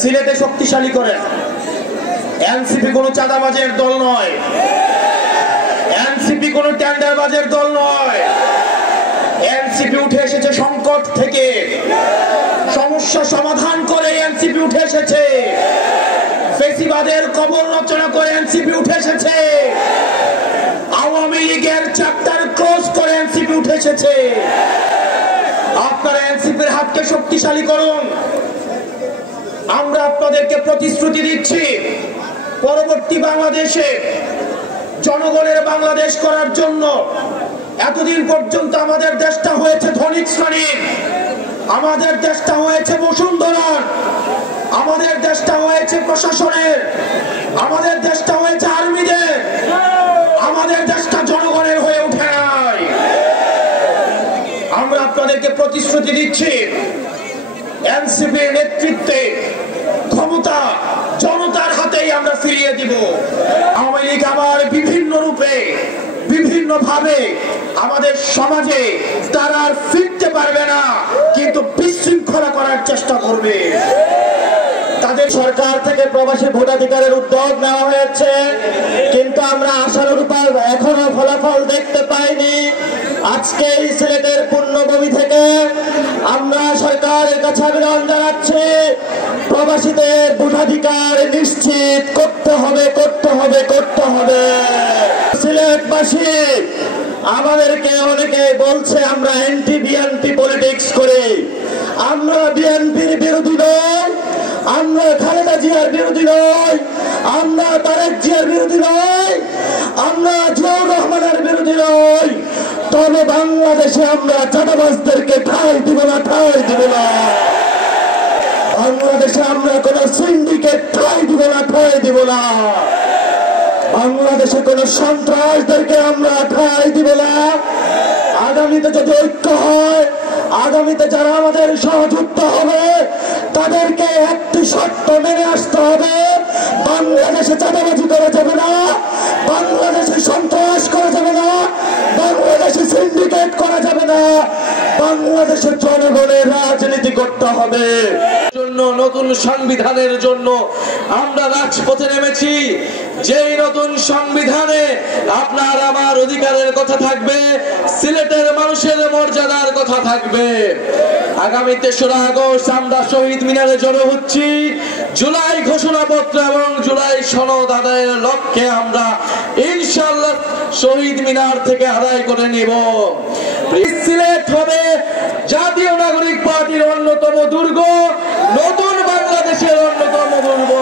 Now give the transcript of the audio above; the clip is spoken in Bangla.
সিলেটে শক্তিশালী করেন। এনসিপি কোনো চাঁদাবাজের দল নয়, এনসিপি কোনো টেন্ডারবাজের দল নয়। এনসিপি উঠে এসেছে সংকট থেকে, সমস্যা সমাধান করে এনসিপি উঠে এসেছে। ফেসিবাদের কবর রচনা করে এনসিপি উঠে এসেছে। আওয়ামী লীগের চ্যাপ্টার ক্লোজ করে এনসিপি উঠে এসেছে। আপনারা এনসিপির হাতকে শক্তিশালী করুন। আমরা আপনাদেরকে প্রতিশ্রুতি দিচ্ছি, পরবর্তী বাংলাদেশে জনগণের বাংলাদেশ করার জন্য এতদিন পর্যন্ত আমাদের দেশটা হয়েছে ধনিক শ্রেণীর, আমাদের দেশটা হয়েছে বসুন্ধরার, আমাদের দেশটা হয়েছে প্রশাসনের, আমাদের দেশটা হয়েছে আর্মিদের, আমাদের দেশটা জনগণের হয়ে ওঠে নাই। আমরা আপনাদেরকে প্রতিশ্রুতি দিচ্ছি, এনসিপির নেতৃত্বে ক্ষমতা জনতার হাতেই আমরা ফিরিয়ে দিব। আওয়ামী লীগ আবার বিভিন্ন রূপে বিভিন্ন ভাবে আমাদের সমাজে তারা আর ফিরতে পারবে না, কিন্তু বিশৃঙ্খলা করার চেষ্টা করবে। তাদের সরকার থেকে প্রবাসী ভোটাধিকারের উদ্যোগ নেওয়া হয়েছে, কিন্তু আমরা আশানুরূপ এখনো ফলাফল দেখতে পাইনি। আজকে এই সিলেটের পূর্ণভূমি থেকে আমরা সরকারের কাছে আবেদন জানাচ্ছি, প্রবাসীদের ভোটাধিকার নিশ্চিত করতে হবে, করতে হবে, করতে হবে। সিলেটবাসী আমাদেরকে অনেকে বলছে আমরা অ্যান্টি বিএনপি পলিটিক্স করি। আমরা বিএনপির বিরোধী নই, আমরা খালেদা জিয়ার বিরোধী নই, আমরা তারেক জিয়ার বিরোধী নই, আমরা জিয়াউর রহমানের বিরোধী নই। তবে বাংলাদেশে আমরা চাঁদাবাজদেরকে ঠাঁই দিব না, ঠাঁই দিব না। বাংলাদেশে আমরা কোন সিন্ডিকেট ঠাঁই দিব না, ঠাঁই দিব না। বাংলাদেশে কোন সন্ত্রাসদেরকে আমরা ঠাঁই দিব না। আগামীতে যদি ঐক্য হয়, আগামীতে যারা আমাদের সহযুক্ত হবে তাদেরকে একটি শর্ত মেনে আসতে হবে, বাংলাদেশে চাঁদাবাজি করা যাবে না, বাংলাদেশে সন্ত্রাস করা যাবে না, বাংলাদেশে সিন্ডিকেট করা যাবে না, বাংলাদেশের জনগণের রাজনীতি করতে হবে। নতুন সংবিধানের জন্য আমরা রাজপথে নেমেছি। যেই নতুন সংবিধানে আপনার আমার অধিকারের কথা থাকবে, সিলেটের মানুষের মর্যাদার কথা থাকবে। আগামী 3রা আগস্ট আমরা শহীদ মিনারে জড়ো হচ্ছি। জুলাই ঘোষণাপত্র এবং জুলাই সনদ আদায়ের লক্ষ্যে আমরা ইনশাআল্লাহ শহীদ মিনার থেকে আদায় করে নিব। সিলেট হবে জাতীয় নাগরিক পার্টির অন্যতম দুর্গ, নতুন বাংলাদেশের অন্যতম দুর্গ।